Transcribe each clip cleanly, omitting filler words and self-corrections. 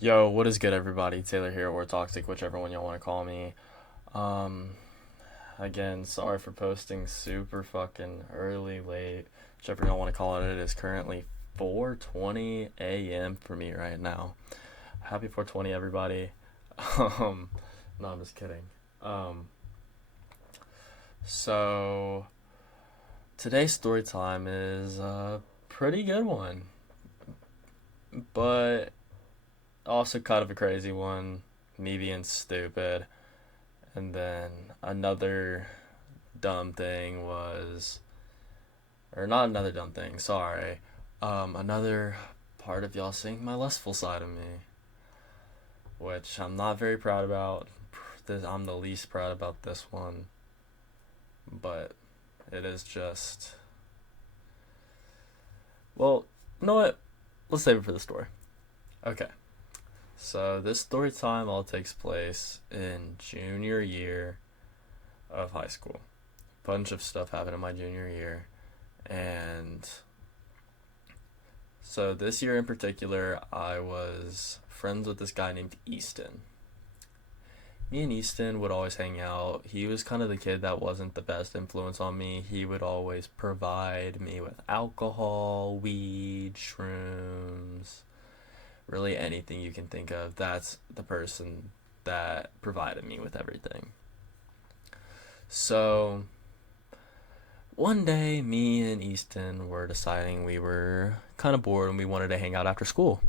Yo, what is good, everybody? Taylor here, or Toxic, whichever one y'all want to call me. Um, Again, sorry for posting super fucking early, late, whichever y'all want to call it. It is currently 4:20 a.m. for me right now. Happy 4:20, everybody. Um, no, I'm just kidding. Um, so today's story time is a pretty good one, but also kind of a crazy one. Me being stupid. And then another dumb thing was, or not another dumb thing, sorry. Another part of y'all seeing my lustful side of me, which I'm not very proud about. I'm the least proud about this one, but it is just, well, you know what? Let's save it for the story. Okay, so this story time all takes place in junior year of high school. Bunch of stuff happened in my junior year, and so this year in particular, I was friends with this guy named Easton. Me and Easton would always hang out. He was kind of the kid that wasn't the best influence on me. He would always provide me with alcohol, weed, shrooms, really anything you can think of. That's the person that provided me with everything. So one day, me and Easton were deciding we were kind of bored and we wanted to hang out after school.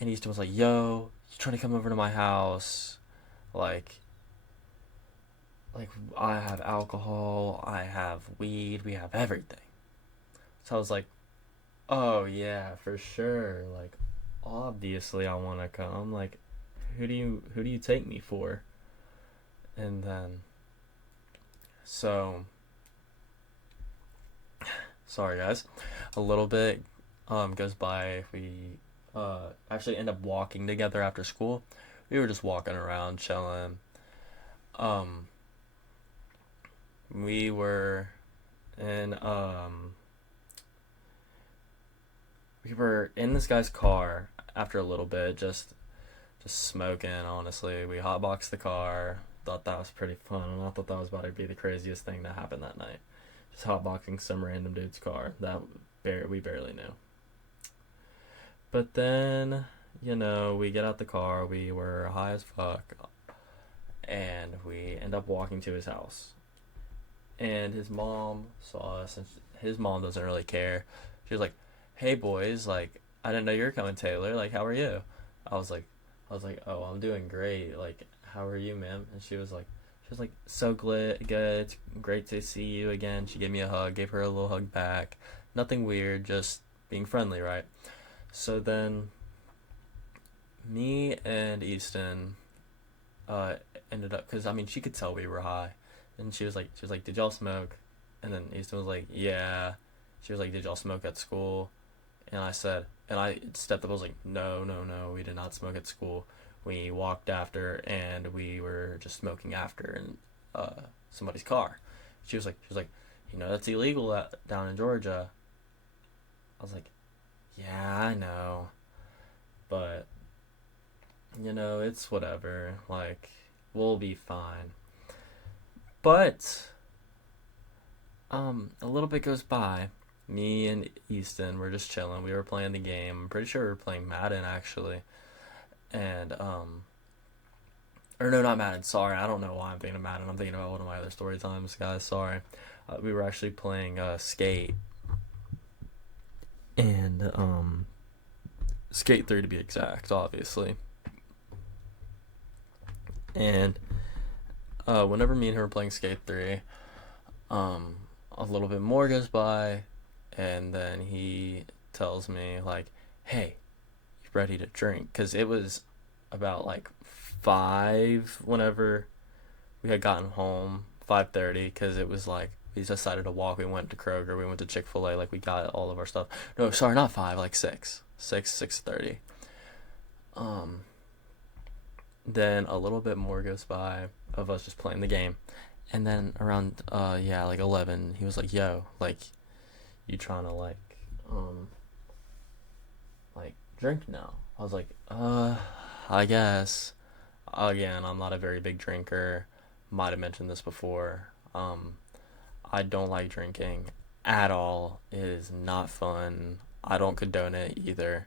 And Easton was like, "Yo, you trying to come over to my house? Like, like I have alcohol, I have weed, we have everything." So I was like, "Oh yeah, for sure. Like, obviously I want to come. Like, who do you take me for?" And then, so sorry guys, a little bit goes by. We actually end up walking together after school. We were just walking around chilling. Um, we were in we were in this guy's car after a little bit, just smoking. Honestly, we hotboxed the car. Thought that was pretty fun, and I thought that was about to be the craziest thing that happened that night. Just hotboxing some random dude's car that we barely knew. But then, we get out the car. We were high as fuck, and we end up walking to his house. And his mom saw us, and his mom doesn't really care. She was like, "Hey boys, like I didn't know you were coming, Taylor. Like, how are you?" I was like, "Oh, I'm doing great. Like, how are you, ma'am?" And she was like, "So good. It's great to see you again." She gave me a hug, gave her a little hug back. Nothing weird, just being friendly, right? So then, me and Easton uh, ended up, because I mean, she could tell we were high, and she was like, "Did y'all smoke?" And then Easton was like, "Yeah." She was like, "Did y'all smoke at school?" And I stepped up. I was like, "No, no, no, we did not smoke at school. We walked after, and we were just smoking after in somebody's car." She was like, "That's illegal down in Georgia." I was like, "Yeah, I know, but it's whatever. Like, we'll be fine." But a little bit goes by. Me and Easton were just chilling. We were playing the game. I'm pretty sure we were playing Madden actually. And or no, not Madden. Sorry, I don't know why I'm thinking of Madden. I'm thinking about one of my other story times, guys. Sorry. We were actually playing Skate and Skate 3 to be exact, obviously. And whenever me and her were playing Skate 3, um, a little bit more goes by, and then he tells me like, "Hey, you ready to drink?" Because it was about like 5 whenever we had gotten home, 5:30, because it was like we decided to walk. We went to Kroger, we went to Chick-fil-A, like we got all of our stuff. No, sorry, not 5, like 6:30. Um, then a little bit more goes by of us just playing the game, and then around yeah, like 11, he was like, "Yo, like you trying to um like drink now?" I was like, I guess, again, I'm not a very big drinker. Might have mentioned this before. I don't like drinking at all. It is not fun. I don't condone it either.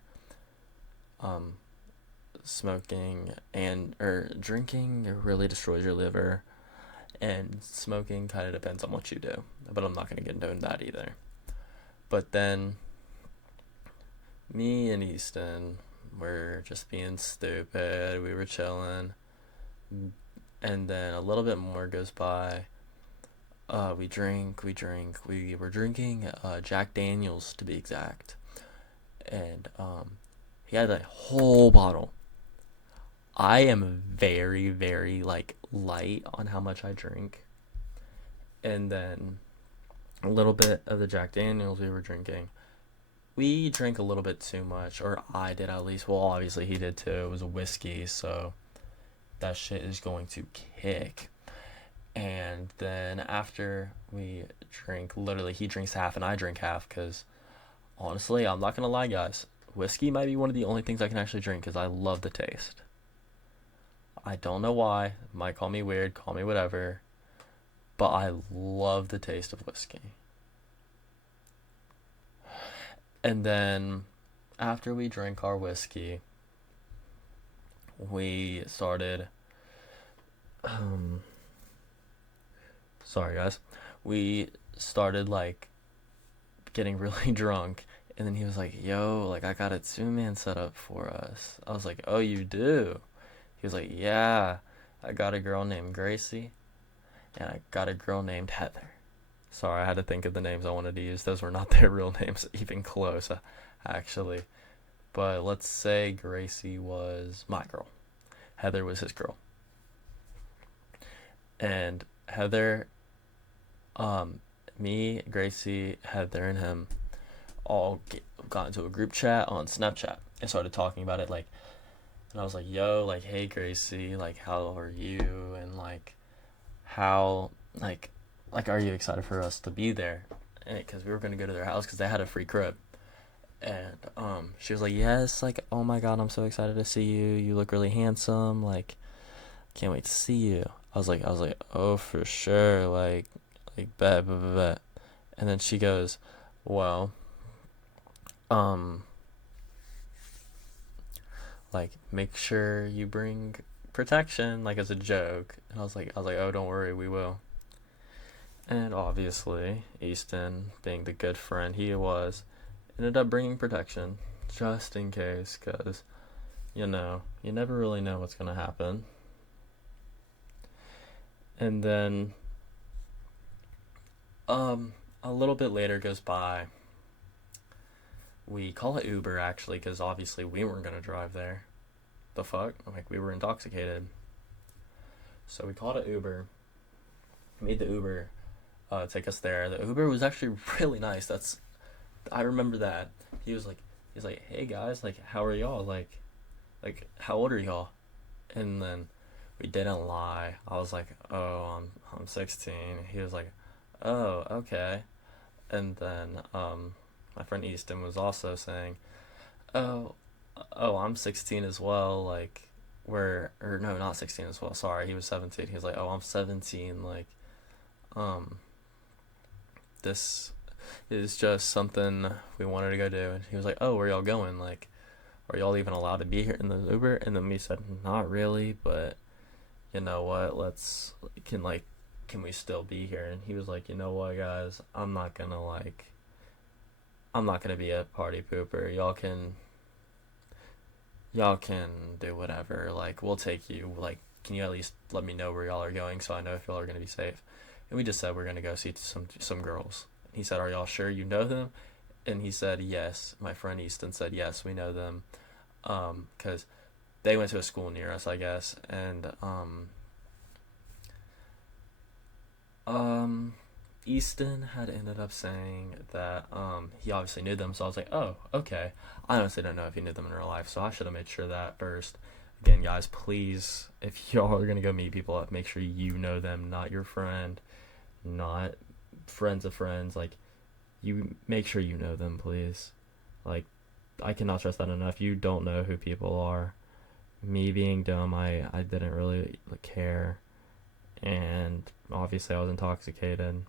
Um, Smoking and or drinking really destroys your liver, and smoking kind of depends on what you do. But I'm not gonna condone that either. But then me and Easton were just being stupid. We were chilling, and then a little bit more goes by. We drink, we drink. We were drinking Jack Daniels to be exact, and he had a whole bottle. I am very, very like light on how much I drink, and then a little bit of the Jack Daniels we were drinking. We drank a little bit too much, or I did at least. Well, obviously he did too. It was a whiskey, so that shit is going to kick. And then after we drink, literally he drinks half and I drink half because honestly, I'm not gonna lie, guys. Whiskey might be one of the only things I can actually drink because I love the taste. I don't know why. Might call me weird, call me whatever, but I love the taste of whiskey. And then after we drank our whiskey, we started. Um, Sorry, guys. We started like getting really drunk, and then he was like, "Yo, like I got a 2-man set up for us." I was like, "Oh, you do?" He was like, "Yeah, I got a girl named Gracie, and I got a girl named Heather." Sorry, I had to think of the names I wanted to use. Those were not their real names, even close, actually. But let's say Gracie was my girl. Heather was his girl. And Heather, um, me, Gracie, Heather, and him all got into a group chat on Snapchat and started talking about it. Like, and I was like, "Yo, like, hey, Gracie, like, how are you? And like, how, like, are you excited for us to be there?" Because we were gonna go to their house because they had a free crib. And she was like, "Yes, like, oh my God, I'm so excited to see you. You look really handsome. Like, can't wait to see you." I was like, "Oh, for sure. Like, bet, bet, bet, bet." And then she goes, "Well, um, like, make sure you bring protection, like, as a joke." And I was like, "Oh, don't worry, we will." And obviously, Easton, being the good friend he was, ended up bringing protection just in case, because, you never really know what's going to happen. And then, um, a little bit later goes by. We call it Uber, actually, because obviously we weren't going to drive there. The fuck? Like, we were intoxicated. So we called it Uber, made the Uber take us there. The Uber was actually really nice. I remember that. He's like, "Hey guys, like, how are y'all? Like, how old are y'all?" And then we didn't lie. I was like, "Oh, I'm 16." He was like, "Oh, okay." And then my friend Easton was also saying, "Oh, oh, I'm 16 as well." Like, or no, not 16 as well. Sorry, he was 17. He was like, "Oh, I'm 17." Like, um, this is just something we wanted to go do. And he was like, "Oh, where y'all going? Like, are y'all even allowed to be here in the Uber?" And then we said, "Not really, but you know what? Can we still be here?" And he was like, "You know what, guys? I'm not gonna be a party pooper. Y'all can do whatever. Like, we'll take you. Like, can you at least let me know where y'all are going so I know if y'all are gonna be safe?" And we just said we're gonna go see some girls. And he said, "Are y'all sure you know them?" And he said, "Yes." My friend Easton said, "Yes, we know them." Because they went to a school near us, I guess. And um, Easton had ended up saying that he obviously knew them. So I was like, "Oh, okay." I honestly don't know if he knew them in real life, so I should have made sure that first. Again, guys, please, if y'all are gonna go meet people, make sure you know them, not your friend, not friends of friends. Like, you make sure you know them, please. Like, I cannot stress that enough. You don't know who people are. me being dumb, I didn't really care, and obviously I was intoxicated.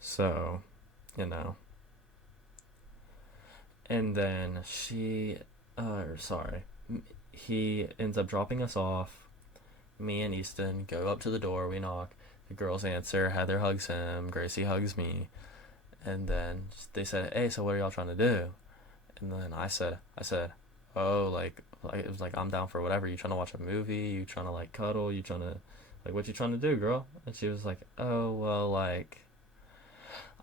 So, you know. And then sorry, he ends up dropping us off. Me and Easton go up to the door. We knock. The girls answer. Heather hugs him. Gracie hugs me. And then they said, "Hey, so what are y'all trying to do?" And then I said, "Oh, like it was like I'm down for whatever. You trying to watch a movie? You trying to like cuddle? You trying to like what you trying to do, girl?" And she was like, "Oh, well, like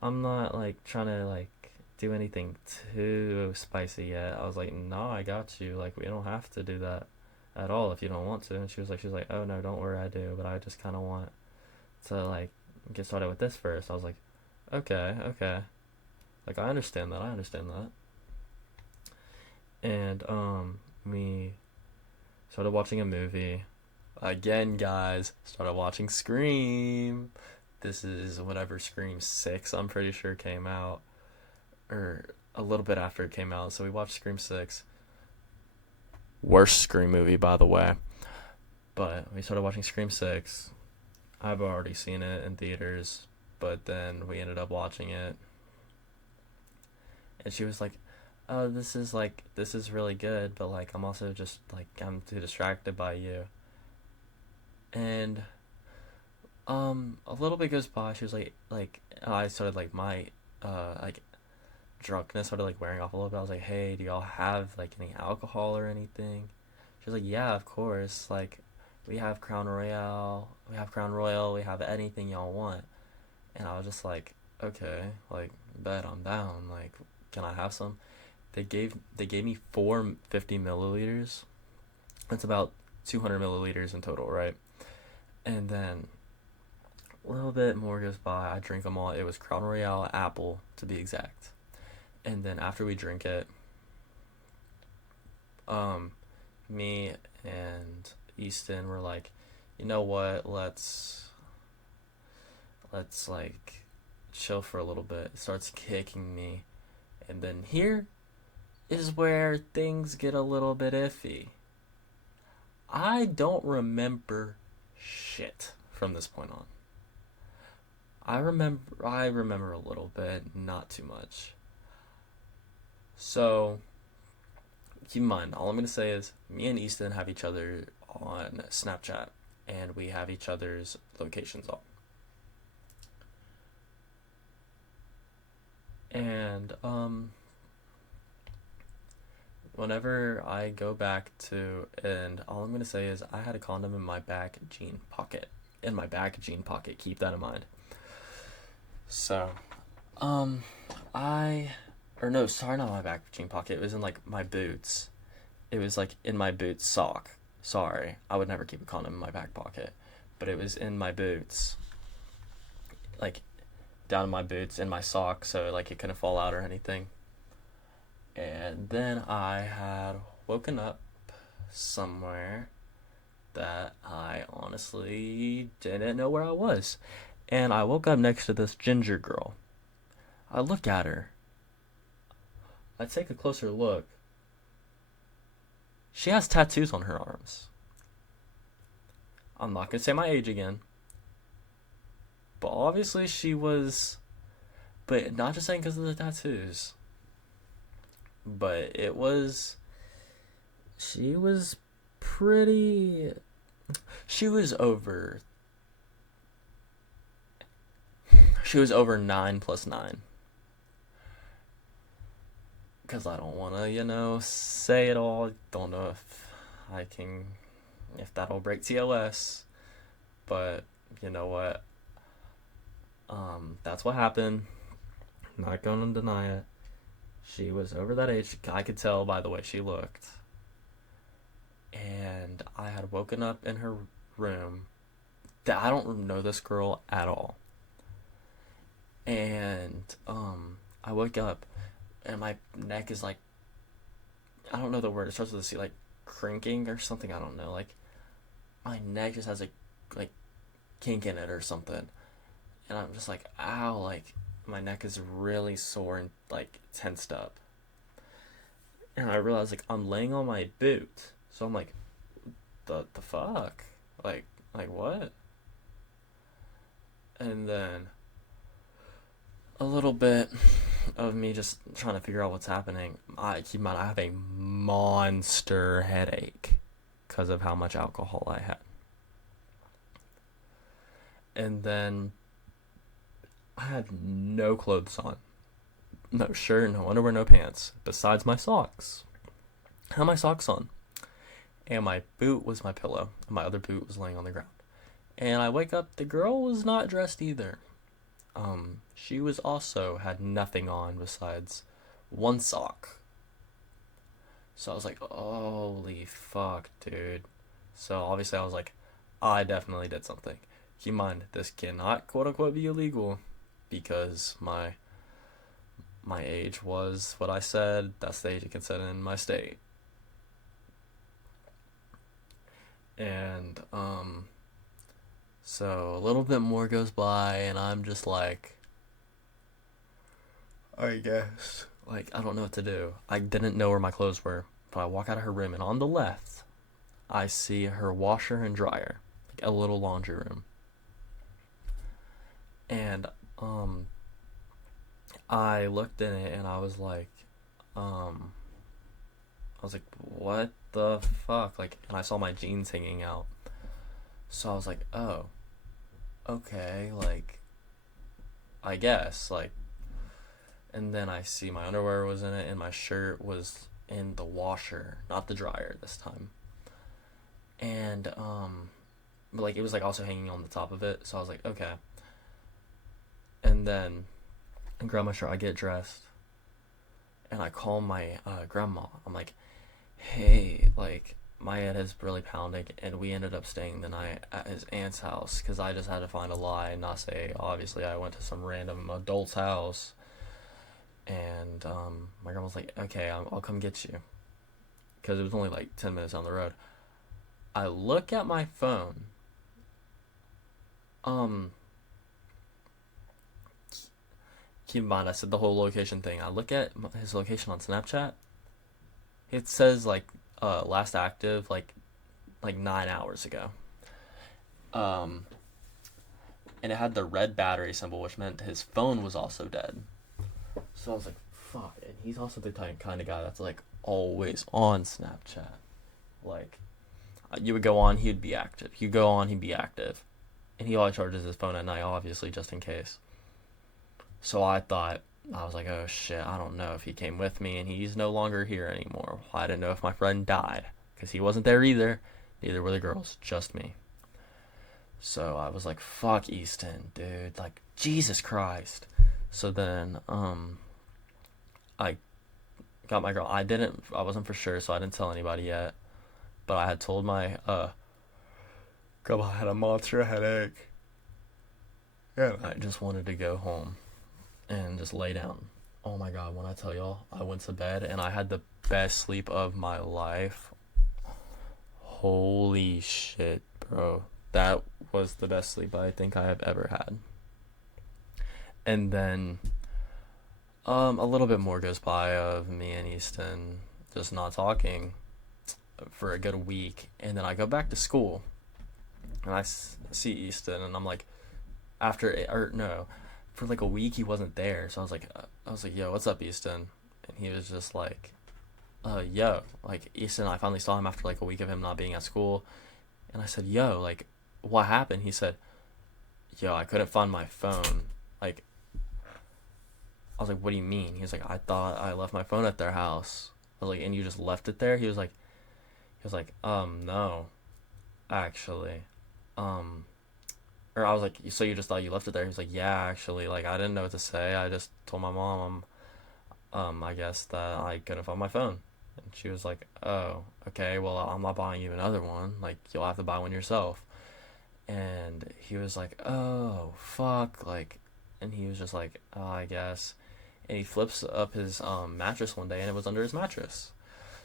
I'm not like trying to like do anything too spicy yet." I was like, "No, I got you. Like we don't have to do that at all if you don't want to." And she was like, "Oh no, don't worry, I do, but I just kind of want to like get started with this first." I was like, "Okay, okay." Like I understand that. I understand that. And we started watching a movie. Again, guys, started watching Scream. This is whenever Scream 6, I'm pretty sure, came out, or a little bit after it came out. So we watched Scream 6. Worst Scream movie, by the way. But we started watching Scream 6. I've already seen it in theaters, but then we ended up watching it. And she was like, "Oh, this is really good, but like, I'm also just like, I'm too distracted by you." And a little bit goes by. She was like I started like my like drunkenness started like wearing off a little bit. I was like, "Hey, do y'all have like any alcohol or anything?" She was like, "Yeah, of course. Like, we have Crown Royal, we have anything y'all want." And I was just like, "Okay, like, bet I'm down. Like, can I have some?" They gave me four 50 milliliters. That's about 200 milliliters in total, right? And then a little bit more goes by. I drink them all. It was Crown Royale apple to be exact. And then after we drink it, um, me and Easton were like, "You know what? Let's like chill for a little bit." It starts kicking me, and then here is where things get a little bit iffy. I don't remember shit from this point on. I remember a little bit, not too much. So keep in mind, all I'm gonna say is me and Easton have each other on Snapchat, and we have each other's locations on. And whenever I go back to, and all I'm gonna say is I had a condom in my back jean pocket. In my back jean pocket. Keep that in mind. So, um, I, or no, sorry, not my back jean pocket. It was in like my boots. It was like in my boots sock. Sorry, I would never keep a condom in my back pocket, but it was in my boots, like down in my boots in my sock, so like it couldn't fall out or anything. And then I had woken up somewhere that I honestly didn't know where I was. And I woke up next to this ginger girl. I look at her. I take a closer look. She has tattoos on her arms. I'm not gonna say my age again, but obviously she was. But not just saying because of the tattoos, but it was. She was pretty. She was over. She was over 9 plus 9. Because I don't want to, say it all. Don't know if I can, if that'll break TOS. But you know what? That's what happened. Not gonna deny it. She was over that age. I could tell by the way she looked. And I had woken up in her room. That I don't know this girl at all. And I woke up and my neck is like, I don't know the word. It starts with a C, like crinking or something. I don't know. Like my neck just has a like kink in it or something, and I'm just like, ow! Like my neck is really sore and like tensed up. and I realized like I'm laying on my boot. So I'm like, the fuck, like what? And then a little bit of me just trying to figure out what's happening. I keep in mind I have a monster headache because of how much alcohol I had. And then I had no clothes on. No shirt, no underwear, no pants. Besides my socks. I had my socks on. And my boot was my pillow. And my other boot was laying on the ground. And I wake up, the girl was not dressed either. She was also had nothing on besides one sock. So I was like, holy fuck, dude. So obviously I was like, I definitely did something. Keep in mind, this cannot quote unquote be illegal because my age was what I said. That's the age of consent in my state. And so a little bit more goes by, and I'm just like, I guess. Like, I don't know what to do. I didn't know where my clothes were, but I walk out of her room, and on the left, I see her washer and dryer, like a little laundry room. And I looked in it, and I was like, what the fuck? Like, and I saw my jeans hanging out. So I was like, oh, okay, like, I guess, like, and then I see my underwear was in it and my shirt was in the washer, not the dryer this time. And, but like, it was like also hanging on the top of it, so I was like, okay. And then I grab my shirt, I get dressed, and I call my grandma. I'm like, hey, like, my head is really pounding, and we ended up staying the night at his aunt's house because I just had to find a lie and not say, obviously, I went to some random adult's house. And my grandma was like, okay, I'll come get you because it was only like 10 minutes down the road. I look at my phone. Um, Keep in mind, I said the whole location thing. I look at his location on Snapchat. It says like last active like 9 hours ago. Um, and it had the red battery symbol, which meant his phone was also dead. So I was like, fuck. And he's also the kind of guy that's like always on Snapchat. Like, you would go on, he'd be active. You go on, he'd be active. And he always charges his phone at night, obviously, just in case. So I was like, oh shit, I don't know if he came with me and he's no longer here anymore. I didn't know if my friend died because he wasn't there either. Neither were the girls, just me. So I was like, fuck Easton, dude. Like, Jesus Christ. So then, I got my girl. I wasn't for sure, so I didn't tell anybody yet. But I had told my, girl I had a monster headache. Yeah. I just wanted to go home and just lay down. Oh my god, when I tell y'all, I went to bed and I had the best sleep of my life. Holy shit, bro. That was the best sleep I think I have ever had. And then a little bit more goes by of me and Easton just not talking for a good week. And then I go back to school and I see Easton and I'm like, for like a week he wasn't there. So I was like, yo, what's up, Easton? And he was just like, yo, like, Easton, I finally saw him after like a week of him not being at school. And I said, yo, like, what happened? He said, yo, I couldn't find my phone. Like, I was like, what do you mean? He was like, I thought I left my phone at their house. I was like, and you just left it there? He was like, no, actually. Or I was like, so you just thought you left it there? He was like, yeah, actually, like, I didn't know what to say. I just told my mom, I guess that I couldn't find my phone. And she was like, oh, okay, well, I'm not buying you another one. Like, you'll have to buy one yourself. And he was like, oh, fuck, like, and he was just like, oh, I guess. And he flips up his mattress one day, and it was under his mattress.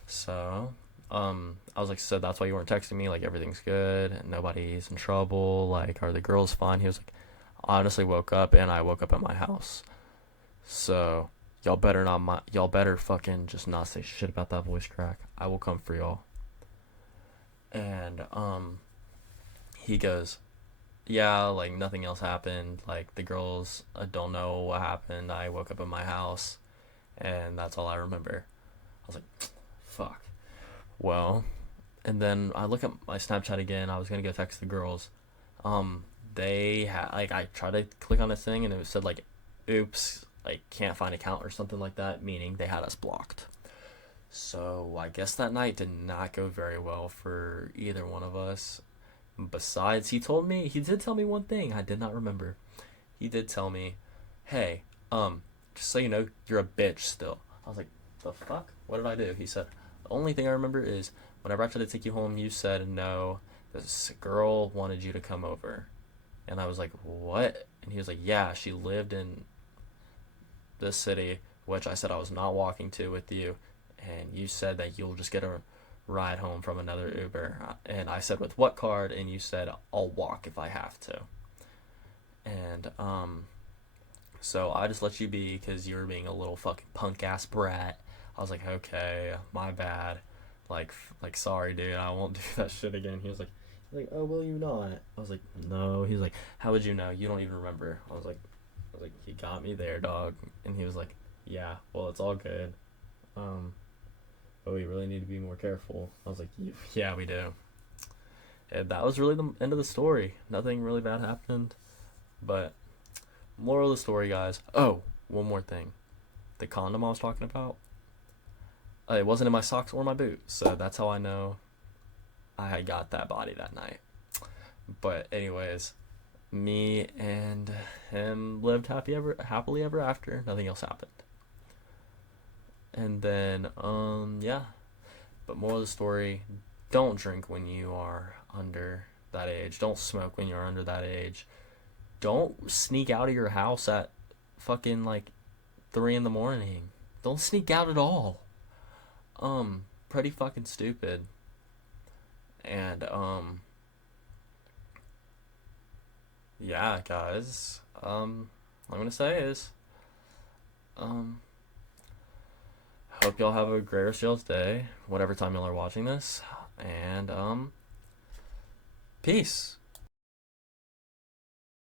So, I was like, so that's why you weren't texting me? Like, everything's good, and nobody's in trouble? Like, are the girls fine? He was like, I honestly woke up, and I woke up at my house. So, y'all better fucking just not say shit about that voice crack. I will come for y'all. And he goes, yeah, like nothing else happened. Like the girls don't know what happened. I woke up in my house, and that's all I remember. I was like, fuck. Well, and then I look at my Snapchat again. I was gonna go text the girls. They had like I tried to click on this thing and it said like, "Oops, like can't find account" or something like that, meaning they had us blocked. So I guess that night did not go very well for either one of us. Besides, he did tell me one thing I did not remember. He did tell me, "Hey, just so you know, you're a bitch still." I was like, "The fuck? What did I do?" He said, "The only thing I remember is whenever I tried to take you home, you said no. This girl wanted you to come over." And I was like, "What?" And he was like, "Yeah, she lived in this city, which I said I was not walking to with you, and you said that you'll just get a ride home from another Uber." And I said, "With what card?" And you said, "I'll walk if I have to." And so I just let you be because you were being a little fucking punk ass brat. I was like, "Okay, my bad. Like sorry, dude. I won't do that shit again." "Oh, will you not?" I was like, "No." He's like, "How would you know? You don't even remember." I was like, "He got me there, dog." And he was like, "Yeah, well, it's all good. Um, but we really need to be more careful." I was like, "Yeah, we do." And that was really the end of the story. Nothing really bad happened. But moral of the story, guys. Oh, one more thing. The condom I was talking about, it wasn't in my socks or my boots. So that's how I know I had got that body that night. But anyways, me and him lived happily ever after. Nothing else happened. And then yeah. But moral of the story, don't drink when you are under that age. Don't smoke when you're under that age. Don't sneak out of your house at fucking like 3 in the morning. Don't sneak out at all. Pretty fucking stupid. And yeah, guys. What I'm gonna say is, um, hope y'all have a great rest of y'all's day, whatever time y'all are watching this, and peace.